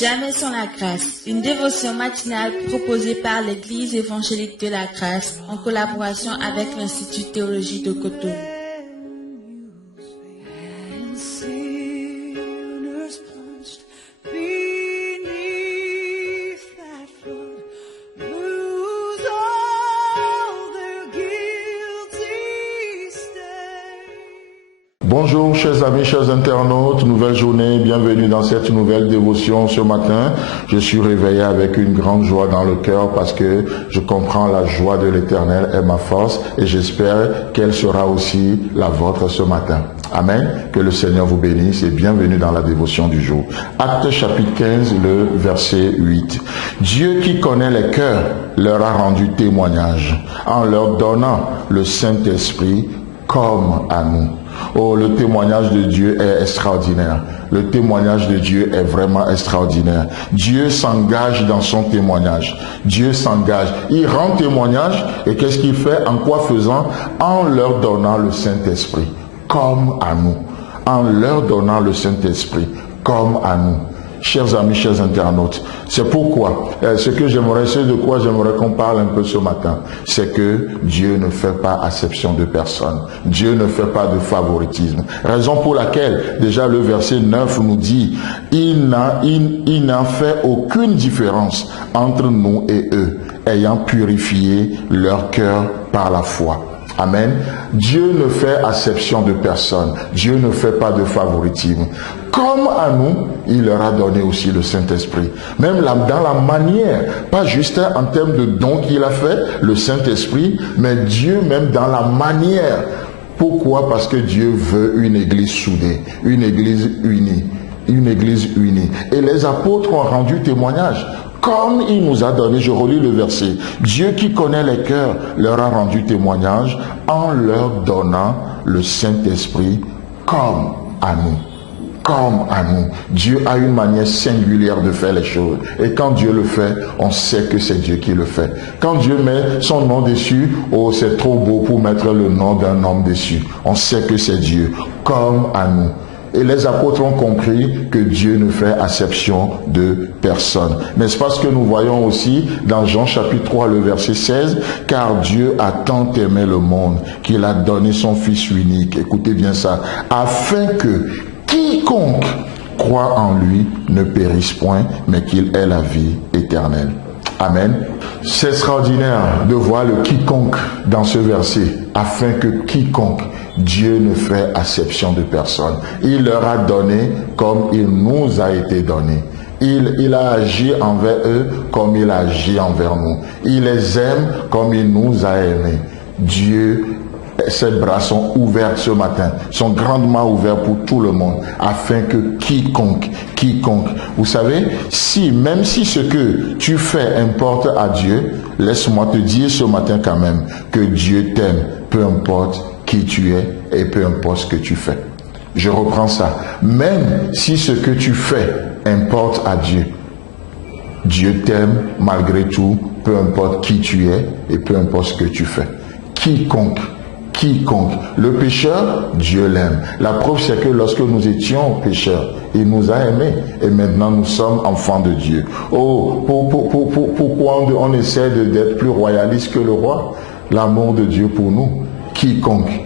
Jamais sans la grâce, une dévotion matinale proposée par l'Église évangélique de la grâce en collaboration avec l'Institut théologie de Cotonou. Bonjour chers amis, chers internautes, nouvelle journée, bienvenue dans cette nouvelle dévotion ce matin. Je suis réveillé avec une grande joie dans le cœur parce que je comprends la joie de l'Éternel est ma force et j'espère qu'elle sera aussi la vôtre ce matin. Amen. Que le Seigneur vous bénisse et bienvenue dans la dévotion du jour. Acte chapitre 15, le verset 8. Dieu qui connaît les cœurs leur a rendu témoignage en leur donnant le Saint-Esprit comme à nous. Oh, le témoignage de Dieu est extraordinaire. Le témoignage de Dieu est vraiment extraordinaire. Dieu s'engage dans son témoignage. Dieu s'engage. Il rend témoignage et qu'est-ce qu'il fait? En quoi faisant? En leur donnant le Saint-Esprit, comme à nous. En leur donnant le Saint-Esprit, comme à nous. Chers amis, chers internautes, c'est pourquoi, ce de quoi j'aimerais qu'on parle un peu ce matin, c'est que Dieu ne fait pas acception de personne. Dieu ne fait pas de favoritisme. Raison pour laquelle, déjà le verset 9 nous dit, il n'a fait aucune différence entre nous et eux, ayant purifié leur cœur par la foi. Amen. Dieu ne fait acception de personne. Dieu ne fait pas de favoritisme. Comme à nous, il leur a donné aussi le Saint-Esprit. Même dans la manière, pas juste en termes de don qu'il a fait, le Saint-Esprit, mais Dieu même dans la manière. Pourquoi? Parce que Dieu veut une église soudée, une église unie. Une église unie. Et les apôtres ont rendu témoignage. Comme il nous a donné, je relis le verset, Dieu qui connaît les cœurs leur a rendu témoignage en leur donnant le Saint-Esprit comme à nous. Comme à nous. Dieu a une manière singulière de faire les choses. Et quand Dieu le fait, on sait que c'est Dieu qui le fait. Quand Dieu met son nom dessus, oh, c'est trop beau pour mettre le nom d'un homme dessus. On sait que c'est Dieu. Comme à nous. Et les apôtres ont compris que Dieu ne fait acception de personne. N'est-ce pas ce que nous voyons aussi dans Jean chapitre 3, le verset 16? Car Dieu a tant aimé le monde qu'il a donné son Fils unique. Écoutez bien ça. Afin que quiconque croit en lui ne périsse point, mais qu'il ait la vie éternelle. Amen. C'est extraordinaire de voir le quiconque dans ce verset, afin que quiconque, Dieu ne fait acception de personne. Il leur a donné comme il nous a été donné. Il a agi envers eux comme il a agi envers nous. Il les aime comme il nous a aimés. Dieu, ses bras sont ouverts ce matin, sont grandement ouverts pour tout le monde, afin que quiconque, vous savez, même si ce que tu fais importe à Dieu, laisse-moi te dire ce matin quand même que Dieu t'aime, peu importe qui tu es et peu importe ce que tu fais. Je reprends ça. Même si ce que tu fais importe à Dieu, Dieu t'aime malgré tout, peu importe qui tu es et peu importe ce que tu fais. Quiconque. Le pécheur, Dieu l'aime. La preuve, c'est que lorsque nous étions pécheurs, il nous a aimés. Et maintenant, nous sommes enfants de Dieu. Oh, pourquoi on essaie d'être plus royaliste que le roi? L'amour de Dieu pour nous. Quiconque.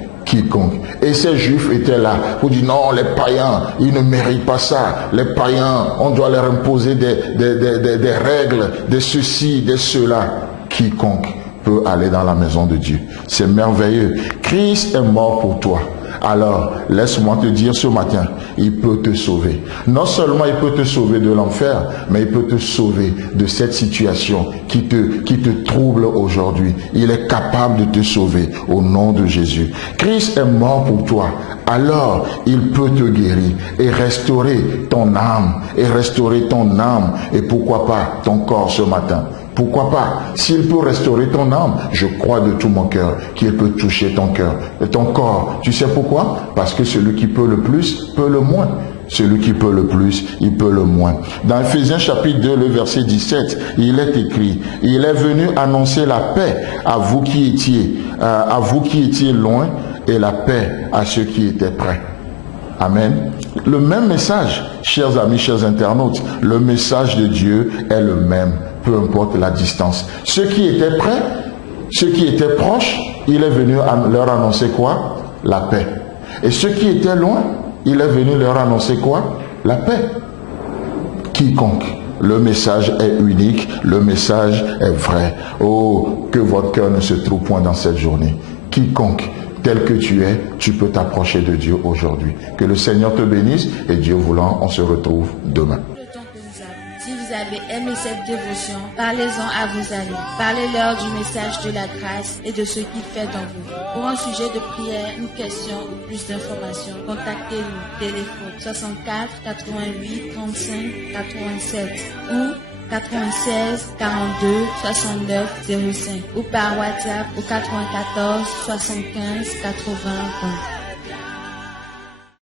Et ces juifs étaient là pour dire non, les païens, ils ne méritent pas ça. Les païens, on doit leur imposer des règles, de ceci, de cela. Quiconque peut aller dans la maison de Dieu. C'est merveilleux. Christ est mort pour toi. Alors, laisse-moi te dire ce matin, il peut te sauver. Non seulement il peut te sauver de l'enfer, mais il peut te sauver de cette situation qui te trouble aujourd'hui. Il est capable de te sauver au nom de Jésus. Christ est mort pour toi. Alors, il peut te guérir et restaurer ton âme, et pourquoi pas ton corps ce matin. Pourquoi pas? S'il peut restaurer ton âme, je crois de tout mon cœur qu'il peut toucher ton cœur et ton corps. Tu sais pourquoi? Parce que celui qui peut le plus, peut le moins. Celui qui peut le plus, il peut le moins. Dans Ephésiens chapitre 2, le verset 17, il est écrit, il est venu annoncer la paix à vous qui étiez loin et la paix à ceux qui étaient près. Amen. Le même message, chers amis, chers internautes, le message de Dieu est le même, peu importe la distance. Ceux qui étaient près, ceux qui étaient proches, il est venu leur annoncer quoi? La paix. Et ceux qui étaient loin, il est venu leur annoncer quoi? La paix. Quiconque. Le message est unique, le message est vrai. Oh, que votre cœur ne se trouve point dans cette journée. Quiconque, tel que tu es, tu peux t'approcher de Dieu aujourd'hui. Que le Seigneur te bénisse et Dieu voulant, on se retrouve demain. Si vous avez aimé cette dévotion, parlez-en à vos amis. Parlez-leur du message de la grâce et de ce qu'il fait dans vous. Pour un sujet de prière, une question ou plus d'informations, contactez-nous. Téléphone 64 88 35 87 ou 96 42 69 05 ou par WhatsApp au 94 75 80 20.